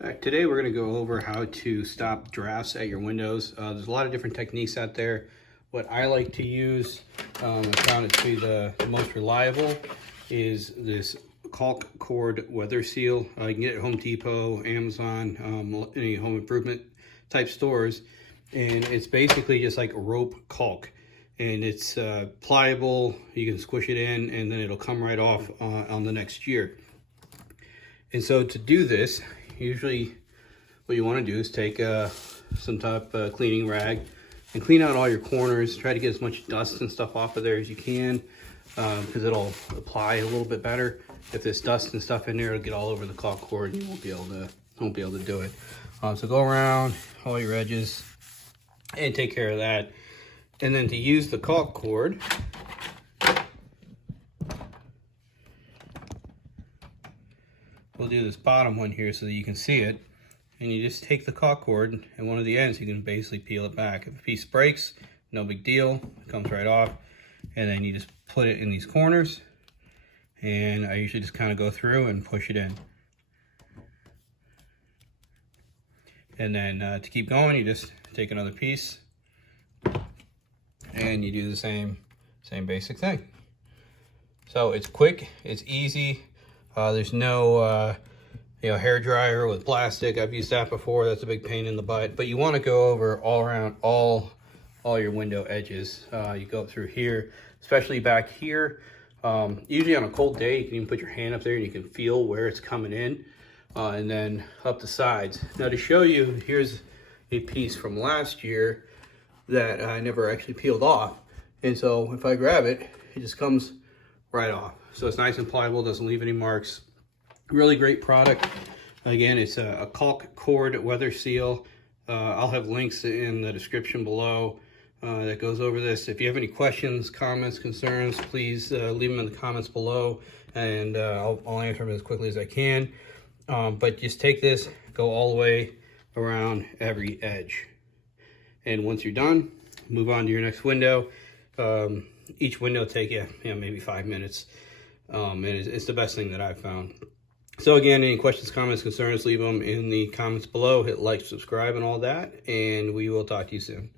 All right, today we're going to go over how to stop drafts at your windows. There's a lot of different techniques out there. What I like to use, I found it to be the most reliable, is this Caulk Chord weather seal. You can get it at Home Depot, Amazon, any home improvement type stores. And it's basically just like a rope caulk. And it's pliable, you can squish it in, and then it'll come right off on the next year. And so to do this, usually what you want to do is take some type of cleaning rag and clean out all your corners. Try to get as much dust and stuff off of there as you can, because it'll apply a little bit better. If there's dust and stuff in there, it'll get all over the caulk cord and you won't be able to do it. So go around all your edges and take care of that. And then to use the caulk cord, we'll do this bottom one here so that you can see it. And you just take the caulk cord and one of the ends, you can basically peel it back. If a piece breaks, no big deal, it comes right off. And then you just put it in these corners. And I usually just kind of go through and push it in. And then to keep going, you just take another piece and you do the same basic thing. So it's quick, it's easy. There's no hair dryer with plastic. I've used that before. That's a big pain in the butt. But you want to go over all around all your window edges. You go through here, especially back here. Usually on a cold day, you can even put your hand up there and you can feel where it's coming in. And then up the sides. Now to show you, here's a piece from last year that I never actually peeled off. And so if I grab it, it just comes right off. So it's nice and pliable, doesn't leave any marks. Really great product. Again, it's a Caulk Chord weather seal. I'll have links in the description below that goes over this. If you have any questions, comments, concerns, please leave them in the comments below, and I'll answer them as quickly as I can. But just take this, go all the way around every edge. And once you're done, move on to your next window. Each window will take you maybe 5 minutes. And it's the best thing that I've found. So again, any questions, comments, concerns, leave them in the comments below. Hit like, subscribe, and all that. And we will talk to you soon.